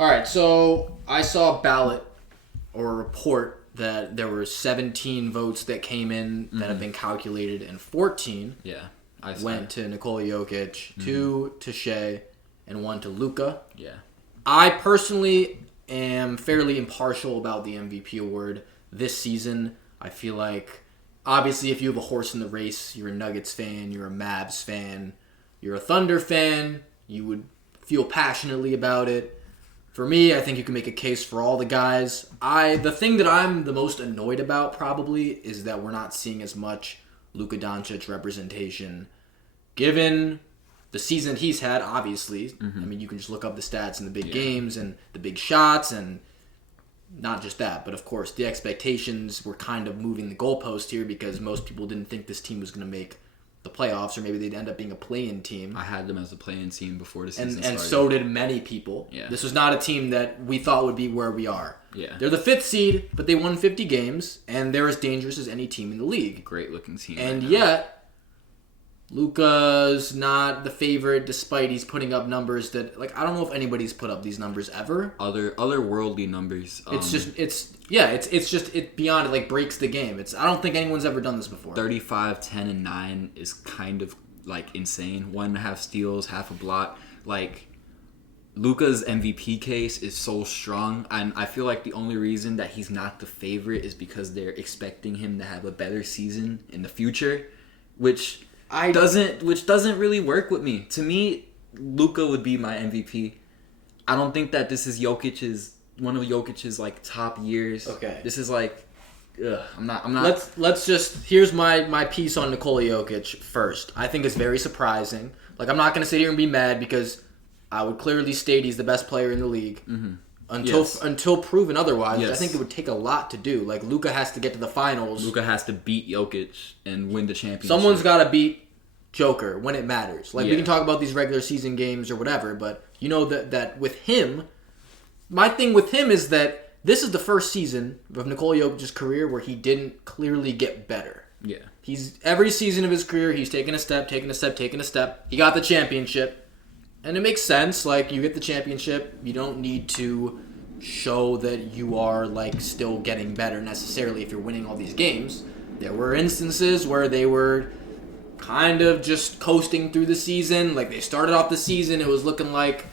All right, so I saw a ballot or a report that there were 17 votes that came in that have been calculated, and 14 went to Nikola Jokic, 2 to Shai, and 1 to Luka. Yeah. I personally am fairly impartial about the MVP award this season. I feel like, obviously, if you have a horse in the race, you're a Nuggets fan, you're a Mavs fan, you're a Thunder fan, you would feel passionately about it. For me, I think you can make a case for all the guys. The thing that I'm the most annoyed about probably is that we're not seeing as much Luka Doncic representation. Given the season he's had, obviously. I mean, you can just look up the stats in the big games and the big shots, and not just that, but of course the expectations were kind of moving the goalpost here because most people didn't think this team was going to make the playoffs, or maybe they'd end up being a play-in team. I had them as a play-in team before the season started. And so did many people. Yeah. This was not a team that we thought would be where we are. Yeah. They're the 5th seed, but they won 50 games, and they're as dangerous as any team in the league. Great-looking team. And yet, Luka's not the favorite, despite he's putting up numbers that, like, I don't know if anybody's put up these numbers ever. Otherworldly numbers. It's beyond, it like breaks the game. I don't think anyone's ever done this before. 35, 10, and 9 is kind of like insane. 1.5 steals, half a block. Like, Luka's MVP case is so strong, and I feel like the only reason that he's not the favorite is because they're expecting him to have a better season in the future, which doesn't really work with me. To me, Luka would be my MVP. I don't think that this is one of Jokic's like top years. Okay. This is like, I'm not. Let's just, here's my piece on Nikola Jokic first. I think it's very surprising. Like, I'm not going to sit here and be mad because I would clearly state he's the best player in the league. Until proven otherwise. Yes. I think it would take a lot to do. Like, Luka has to get to the finals. Luka has to beat Jokic and win the championship. Someone's got to beat Joker when it matters. Like, we can talk about these regular season games or whatever, but you know that with him, my thing with him is that this is the first season of Nikola Jokic's career where he didn't clearly get better. Yeah. Every season of his career, he's taken a step. He got the championship. And it makes sense. Like, you get the championship, you don't need to show that you are, like, still getting better necessarily if you're winning all these games. There were instances where they were kind of just coasting through the season. Like, they started off the season, it was looking like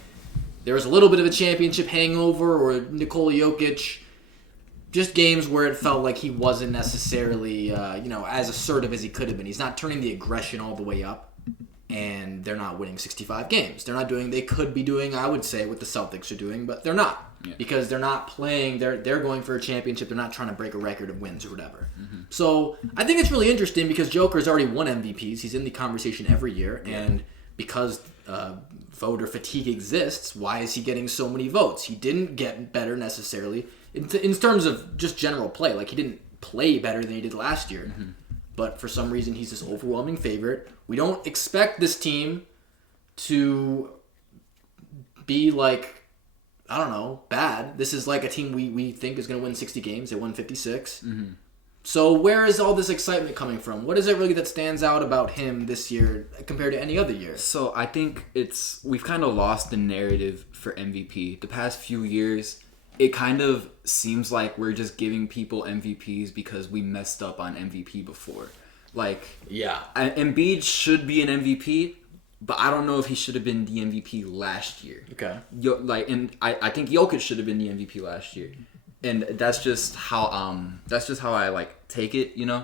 there was a little bit of a championship hangover, or Nikola Jokic, just games where it felt like he wasn't necessarily, as assertive as he could have been. He's not turning the aggression all the way up. And they're not winning 65 games. They're not doing, they could be doing, I would say, what the Celtics are doing, but they're not. Yeah. Because they're not playing, they're going for a championship. They're not trying to break a record of wins or whatever. So I think it's really interesting because Joker's already won MVPs. He's in the conversation every year. And because voter fatigue exists, why is he getting so many votes? He didn't get better necessarily in terms of just general play. Like, he didn't play better than he did last year. But for some reason, he's this overwhelming favorite. We don't expect this team to be like, I don't know, bad. This is like a team we think is going to win 60 games. They won 56. So where is all this excitement coming from? What is it really that stands out about him this year compared to any other year? So I think we've kind of lost the narrative for MVP. The past few years, it kind of seems like we're just giving people MVPs because we messed up on MVP before. Like, yeah, Embiid should be an MVP, but I don't know if he should have been the MVP last year. Okay. I think Jokic should have been the MVP last year, and that's just how I like take it. You know,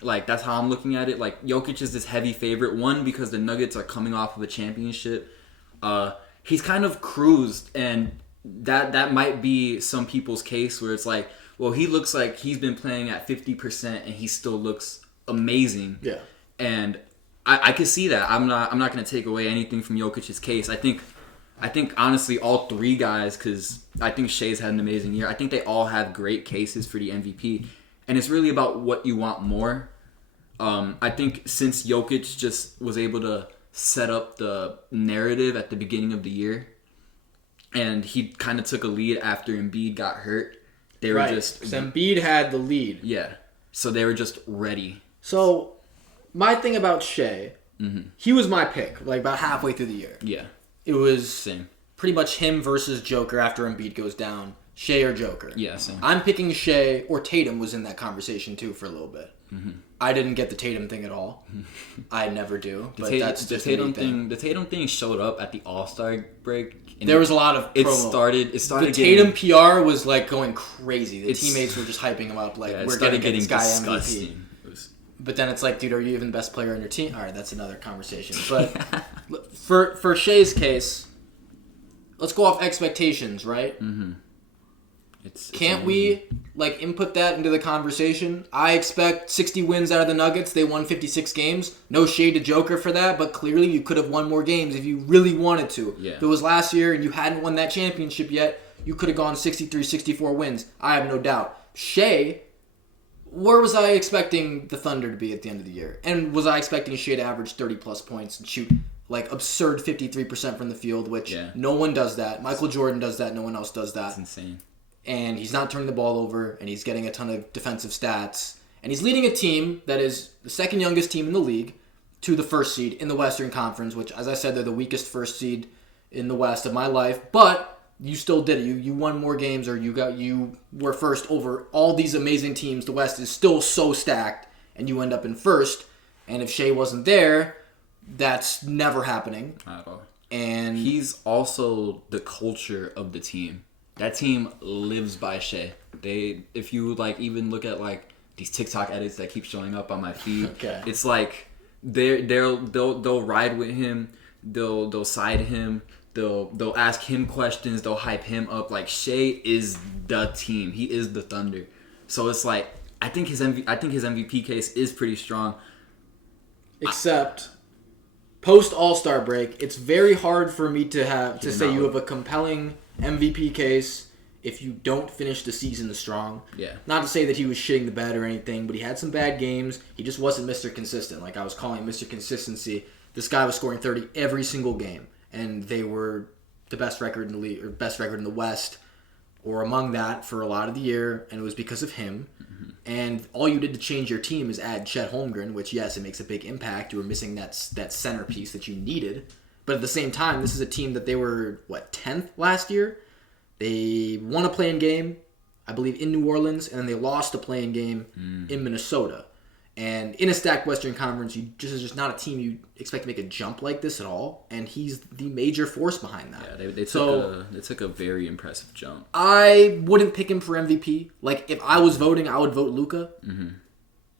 like that's how I'm looking at it. Like, Jokic is this heavy favorite. One, because the Nuggets are coming off of a championship. He's kind of cruised, and that might be some people's case where it's like, well, he looks like he's been playing at 50% and he still looks amazing. Yeah. And I can see that. I'm not going to take away anything from Jokic's case. I think honestly all three guys, because I think Shai's had an amazing year. I think they all have great cases for the MVP, and it's really about what you want more. I think since Jokic just was able to set up the narrative at the beginning of the year, and he kind of took a lead after Embiid got hurt. They were just... So Embiid had the lead. Yeah. So they were just ready. So my thing about Shai, he was my pick, like about halfway through the year. Yeah. It was... Same. pretty much him versus Joker after Embiid goes down. Shai or Joker. Yeah, same. I'm picking Shai, or Tatum was in that conversation too for a little bit. Mm-hmm. I didn't get the Tatum thing at all. I never do. But that's just the Tatum thing. The Tatum thing showed up at the All-Star break. There was a lot of It promo. started. The Tatum PR was like going crazy. The teammates were just hyping him up, like we're gonna get this guy MVP. But then it's like, dude, are you even the best player on your team? All right, that's another conversation. But for Shai's case, let's go off expectations, right? Mm-hmm. Can't we input that into the conversation? I expect 60 wins out of the Nuggets. They won 56 games. No shade to Joker for that, but clearly you could have won more games if you really wanted to. Yeah. If it was last year and you hadn't won that championship yet, you could have gone 63, 64 wins. I have no doubt. Shai, where was I expecting the Thunder to be at the end of the year? And was I expecting Shai to average 30-plus points and shoot absurd 53% from the field, which no one does that. Michael Jordan does that. No one else does that. That's insane. And he's not turning the ball over, and he's getting a ton of defensive stats. And he's leading a team that is the second youngest team in the league to the first seed in the Western Conference, which, as I said, they're the weakest first seed in the West of my life. But you still did it. You won more games, or you were first over all these amazing teams. The West is still so stacked, and you end up in first. And if Shai wasn't there, that's never happening. At all. And he's also the culture of the team. That team lives by Shai. If you even look at these TikTok edits that keep showing up on my feed, it's like they'll ride with him, they'll side him, they'll ask him questions, they'll hype him up. Shai is the team. He is the Thunder. So it's I think his MVP case is pretty strong. Except post All-Star break, it's very hard for me to say you have a compelling MVP case if you don't finish the season strong. Yeah. Not to say that he was shitting the bed or anything, but he had some bad games. He just wasn't Mr. Consistent. I was calling him Mr. Consistency. This guy was scoring 30 every single game, and they were the best record in the league, or best record in the West, or among that for a lot of the year, and it was because of him. Mm-hmm. And all you did to change your team is add Chet Holmgren, which, yes, it makes a big impact. You were missing that centerpiece that you needed. But at the same time, this is a team that they were, 10th last year? They won a play-in game, I believe, in New Orleans, and then they lost a play-in game in Minnesota. And in a stacked Western Conference, this is just not a team you expect to make a jump like this at all, and he's the major force behind that. Yeah, they took a very impressive jump. I wouldn't pick him for MVP. If I was voting, I would vote Luka. Mm-hmm.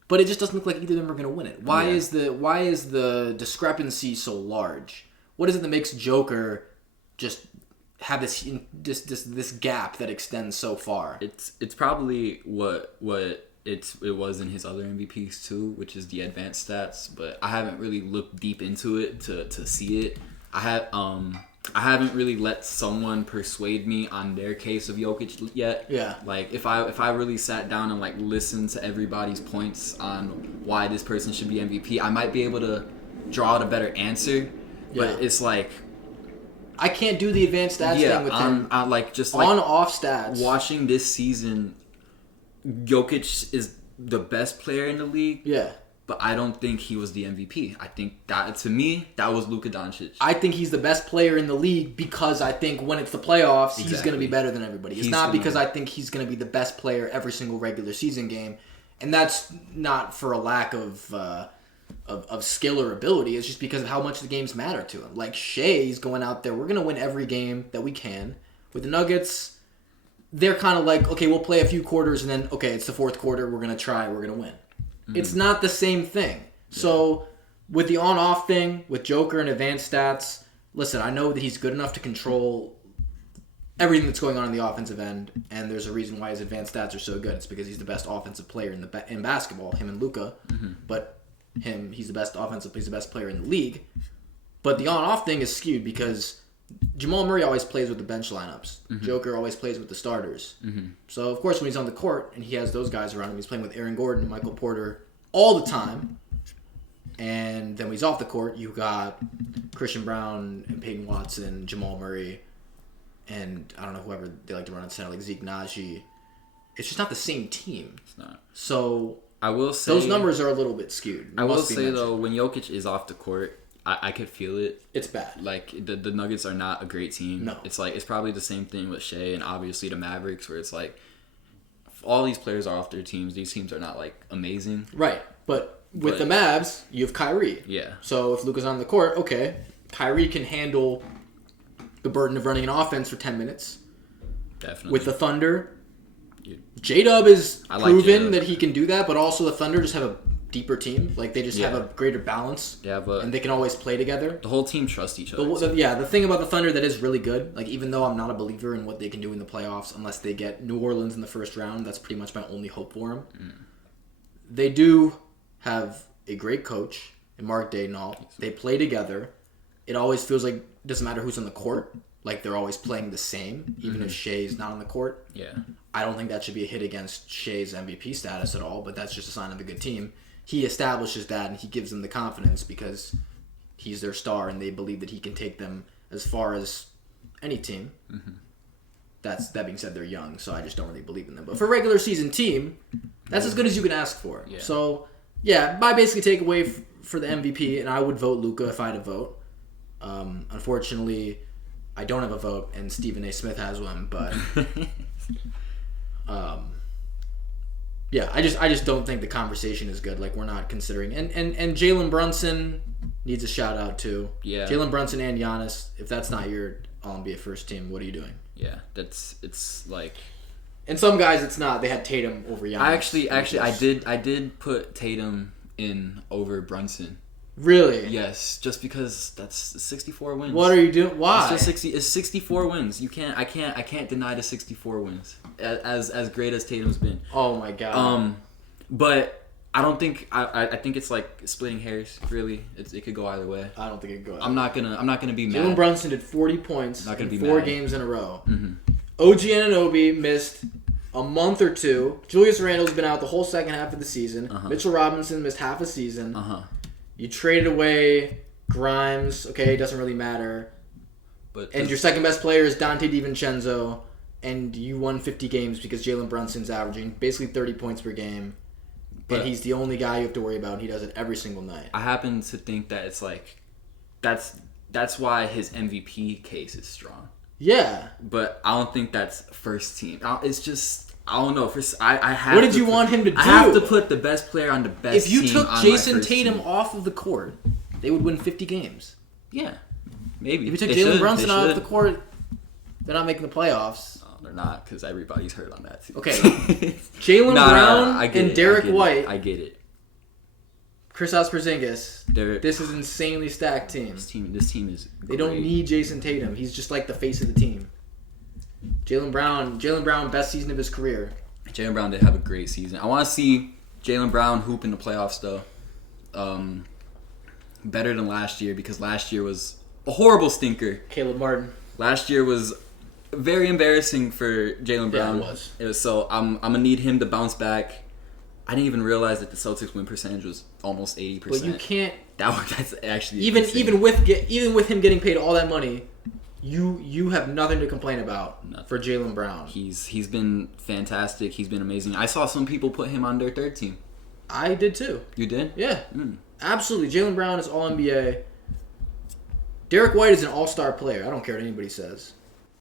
But it just doesn't look like either of them are going to win it. Why is the discrepancy so large? What is it that makes Joker just have this gap that extends so far? It's probably what it was in his other MVPs too, which is the advanced stats. But I haven't really looked deep into it to see it. I haven't really let someone persuade me on their case of Jokic yet. Yeah. If I really sat down and listened to everybody's points on why this person should be MVP, I might be able to draw out a better answer. But it's I can't do the advanced stats thing with him. On-off stats. Watching this season, Jokic is the best player in the league. Yeah. But I don't think he was the MVP. I think that, to me, that was Luka Doncic. I think he's the best player in the league because I think when it's the playoffs, he's going to be better than everybody. It's not because I think he's going to be the best player every single regular season game. And that's not for a lack of skill or ability. It's just because of how much the games matter to him. Shai's going out there, we're going to win every game that we can. With the Nuggets, they're kind of okay, we'll play a few quarters and then, okay, it's the fourth quarter, we're going to try, we're going to win. Mm-hmm. It's not the same thing. Yeah. So with the on-off thing, with Joker and advanced stats, listen, I know that he's good enough to control everything that's going on in the offensive end, and there's a reason why his advanced stats are so good. It's because he's the best offensive player in basketball, him and Luka. Mm-hmm. But he's the best player in the league. But the on-off thing is skewed because Jamal Murray always plays with the bench lineups. Mm-hmm. Joker always plays with the starters. Mm-hmm. So, of course, when he's on the court and he has those guys around him, he's playing with Aaron Gordon and Michael Porter all the time. And then when he's off the court, you got Christian Brown and Peyton Watson, Jamal Murray, and I don't know, whoever they like to run in center, Zeke Naji. It's just not the same team. It's not. So I will say those numbers are a little bit skewed. I will say, though, when Jokic is off the court, I could feel it. It's bad. Like the Nuggets are not a great team. No. It's like it's probably the same thing with Shai and obviously the Mavericks, where it's like all these players are off their teams. These teams are not like amazing. Right, but with the Mavs, you have Kyrie. Yeah. So if Luka's on the court, okay, Kyrie can handle the burden of running an offense for 10 minutes. Definitely. With the Thunder, J-Dub is proven that he can do that, but also the Thunder just have a deeper team. Like, they just have a greater balance. And they can always play together. The whole team trusts each other. The thing about the Thunder that is really good, like, even though I'm not a believer in what they can do in the playoffs, unless they get New Orleans in the first round, that's pretty much my only hope for them. They do have a great coach in Mark Daigneault. They play together. It always feels like it doesn't matter who's on the court. Like, they're always playing the same, even if Shai's not on the court. Yeah. I don't think that should be a hit against Shai's MVP status at all, but that's just a sign of a good team. He establishes that, and he gives them the confidence because he's their star, and they believe that he can take them as far as any team. That being said, they're young, so I just don't really believe in them. But for a regular season team, that's as good as you can ask for. Yeah. So, yeah, my basically takeaway for the MVP, and I would vote Luka if I had a vote. Unfortunately, I don't have a vote, and Stephen A. Smith has one, but yeah, I just don't think the conversation is good. Like, we're not considering, and Jalen Brunson needs a shout out too. Yeah, Jalen Brunson and Giannis. If that's not your All-NBA first team, what are you doing? Yeah, it's like. And some guys, it's not. They had Tatum over Giannis. I did put Tatum in over Brunson. Really? Yes, just because that's 64 wins. What are you doing? Why? It's just 64 wins. I can't deny the 64 wins. As great as Tatum's been. Oh my god. But I don't think I think it's like splitting hairs. Really, it could go either way. I don't think it could go. I'm not gonna be mad. Jalen Brunson did 40 points in 4 games in a row. OG Anunoby missed a month or two. Julius Randle's been out the whole second half of the season. Mitchell Robinson missed half a season. You traded away Grimes. Okay, it doesn't really matter. And your second best player is Dante DiVincenzo, and you won 50 games because Jalen Brunson's averaging basically 30 points per game. And he's the only guy you have to worry about. And he does it every single night. I happen to think that it's like that's why his MVP case is strong. Yeah. But I don't think that's first team. It's just I don't know. I have. What did you want him to do? I have to put the best player on the best team. If you took Jason Tatum off of the court, they would win 50 games. Yeah, maybe. If you took Jalen Brunson off the court, they're not making the playoffs. No, they're not because everybody's hurt on that too. Okay, Jalen Brown and Derek White. I get it. Kristaps Porzingis. This is an insanely stacked team. This team is. They don't need Jason Tatum. He's just like the face of the team. Jalen Brown, best season of his career. Jalen Brown did have a great season. I want to see Jalen Brown hoop in the playoffs, though. Better than last year, because last year was a horrible stinker. Caleb Martin. Last year was very embarrassing for Jalen Brown. Yeah, it was. So I'm going to need him to bounce back. I didn't even realize that the Celtics win percentage was almost 80%. But you can't... That's actually even with him getting paid all that money... You have nothing to complain about for Jalen Brown. He's been fantastic. He's been amazing. I saw some people put him on their third team. I did too. You did? Yeah. Absolutely. Jalen Brown is All-NBA. Derek White is an all-star player. I don't care what anybody says.